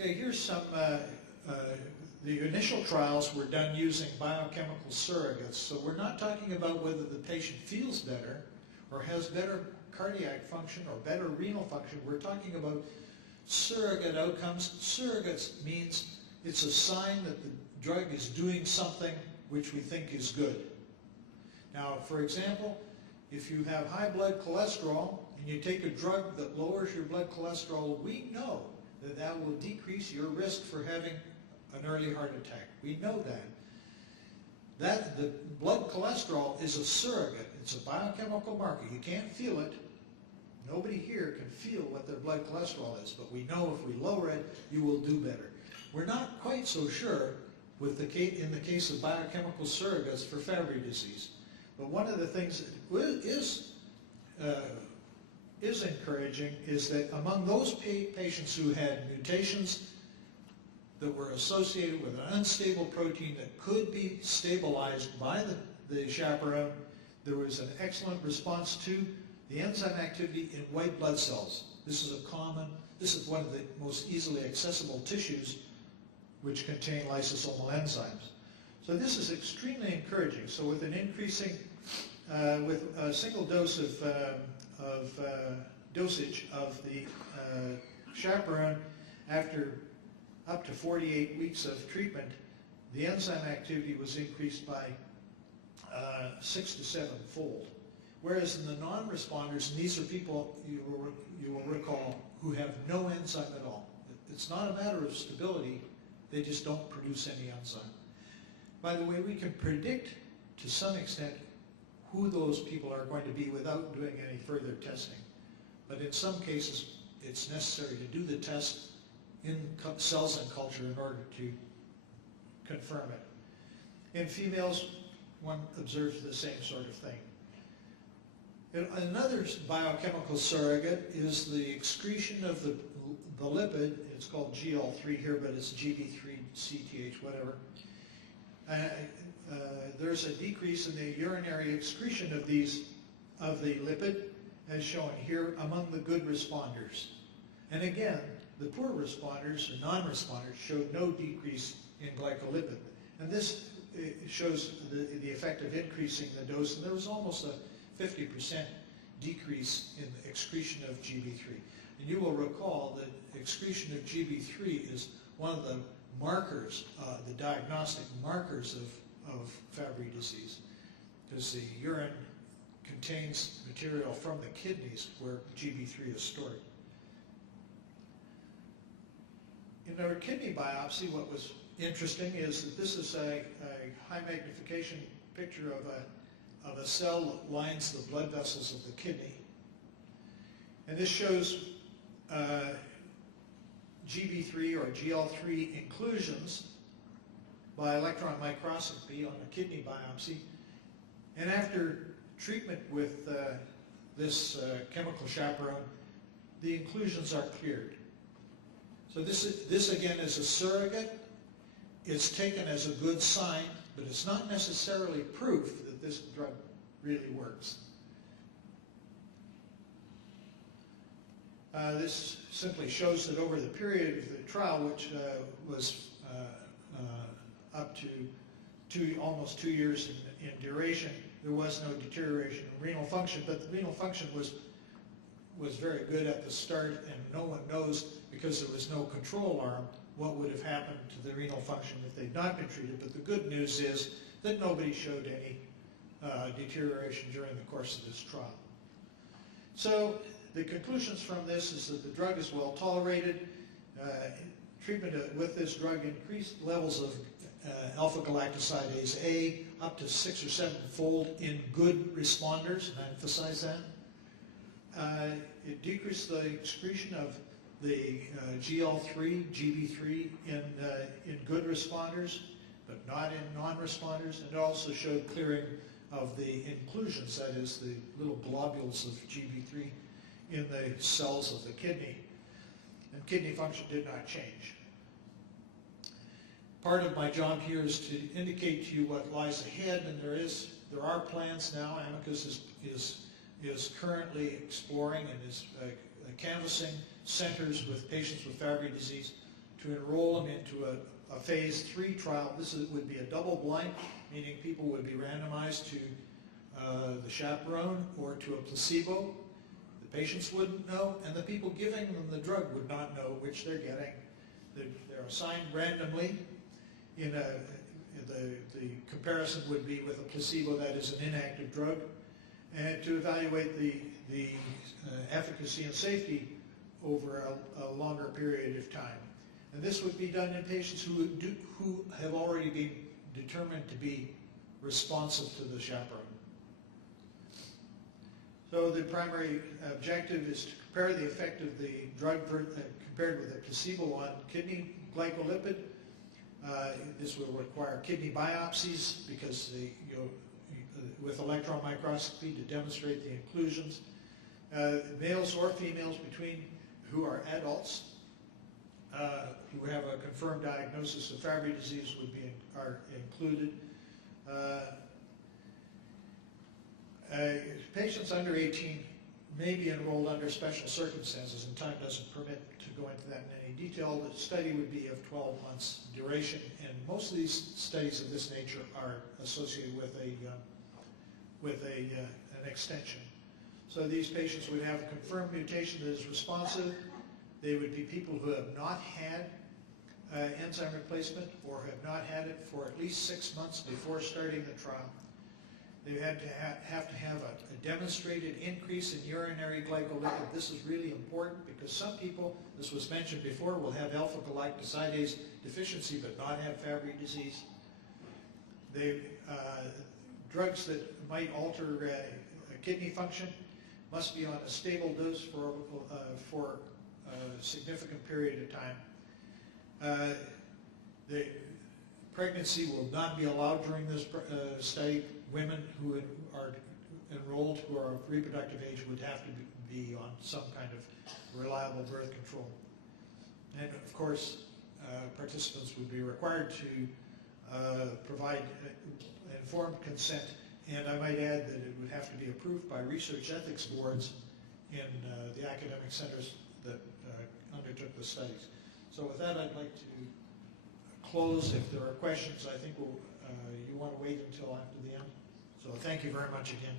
Okay, here's some, the initial trials were done using biochemical surrogates. So we're not talking about whether the patient feels better or has better cardiac function or better renal function. We're talking about surrogate outcomes. Surrogates means it's a sign that the drug is doing something which we think is good. Now, for example, if you have high blood cholesterol and you take a drug that lowers your blood cholesterol, we know that that will decrease your risk for having an early heart attack. We know that. The blood cholesterol is a surrogate. It's a biochemical marker. You can't feel it. Nobody here can feel what their blood cholesterol is, but we know if we lower it, you will do better. We're not quite so sure with in the case of biochemical surrogates for Fabry disease. But one of the things that is encouraging is that among those patients who had mutations that were associated with an unstable protein that could be stabilized by the chaperone, there was an excellent response to the enzyme activity in white blood cells. This is one of the most easily accessible tissues which contain lysosomal enzymes. So this is extremely encouraging. So with an increasing, with a single dose of dosage of the chaperone after up to 48 weeks of treatment, the enzyme activity was increased by 6 to 7-fold. Whereas in the non-responders, and these are people you will recall who have no enzyme at all. It's not a matter of stability, they just don't produce any enzyme. By the way, we can predict to some extent who those people are going to be without doing any further testing. But in some cases, it's necessary to do the test in cells and culture in order to confirm it. In females, one observes the same sort of thing. Another biochemical surrogate is the excretion of the lipid. It's called GL3 here, but it's GB3CTH, whatever. There's a decrease in the urinary excretion of the lipid, as shown here, among the good responders. And again, the poor responders or non-responders showed no decrease in glycolipid. And this shows the effect of increasing the dose, and there was almost a 50% decrease in the excretion of GB3. And you will recall that excretion of GB3 is one of the markers, the diagnostic markers of Fabry disease, because the urine contains material from the kidneys where GB3 is stored. In our kidney biopsy, what was interesting is that this is a high magnification picture of a cell that lines the blood vessels of the kidney. And this shows GB3 or GL3 inclusions by electron microscopy on a kidney biopsy. And after treatment with this chemical chaperone, the inclusions are cleared. So this again is a surrogate. It's taken as a good sign, but it's not necessarily proof that this drug really works. This simply shows that over the period of the trial, which was up to almost 2 years in duration, there was no deterioration in renal function, but the renal function was very good at the start, and no one knows, because there was no control arm, what would have happened to the renal function if they'd not been treated. But the good news is that nobody showed any deterioration during the course of this trial. So the conclusions from this is that the drug is well tolerated. Treatment with this drug increased levels of alpha-galactosidase A up to 6 or 7-fold in good responders, and I emphasize that. It decreased the excretion of the GL3, GB3 in good responders, but not in non-responders, and it also showed clearing of the inclusions, that is, the little globules of GB3 in the cells of the kidney, and kidney function did not change. Part of my job here is to indicate to you what lies ahead, and there are plans now. Amicus is currently exploring and is canvassing centers with patients with Fabry disease to enroll them into a phase 3 trial. This would be a double blind, meaning people would be randomized to the chaperone or to a placebo. The patients wouldn't know, and the people giving them the drug would not know which they're getting. They're assigned randomly. The comparison would be with a placebo, that is an inactive drug, and to evaluate the efficacy and safety over a longer period of time. And this would be done in patients who have already been determined to be responsive to the chaperone. So the primary objective is to compare the effect of the drug compared with a placebo on kidney glycolipid. This will require kidney biopsies because with electron microscopy to demonstrate the inclusions. Males or females who are adults who have a confirmed diagnosis of Fabry disease are included. Patients under 18 may be enrolled under special circumstances, and time doesn't permit to go into that in any detail. The study would be of 12 months duration, and most of these studies of this nature are associated with an extension. So these patients would have a confirmed mutation that is responsive. They would be people who have not had enzyme replacement or have not had it for at least 6 months before starting the trial. They had to have a demonstrated increase in urinary glycolipid. This is really important because some people, this was mentioned before, will have alpha-galactosidase deficiency but not have Fabry disease. Drugs that might alter kidney function must be on a stable dose for a significant period of time. The pregnancy will not be allowed during this study. Women who are enrolled who are of reproductive age would have to be on some kind of reliable birth control. And of course, participants would be required to provide informed consent, and I might add that it would have to be approved by research ethics boards in the academic centers that undertook the studies. So with that, I'd like to close. If there are questions, I think you want to wait until after the end. So thank you very much again.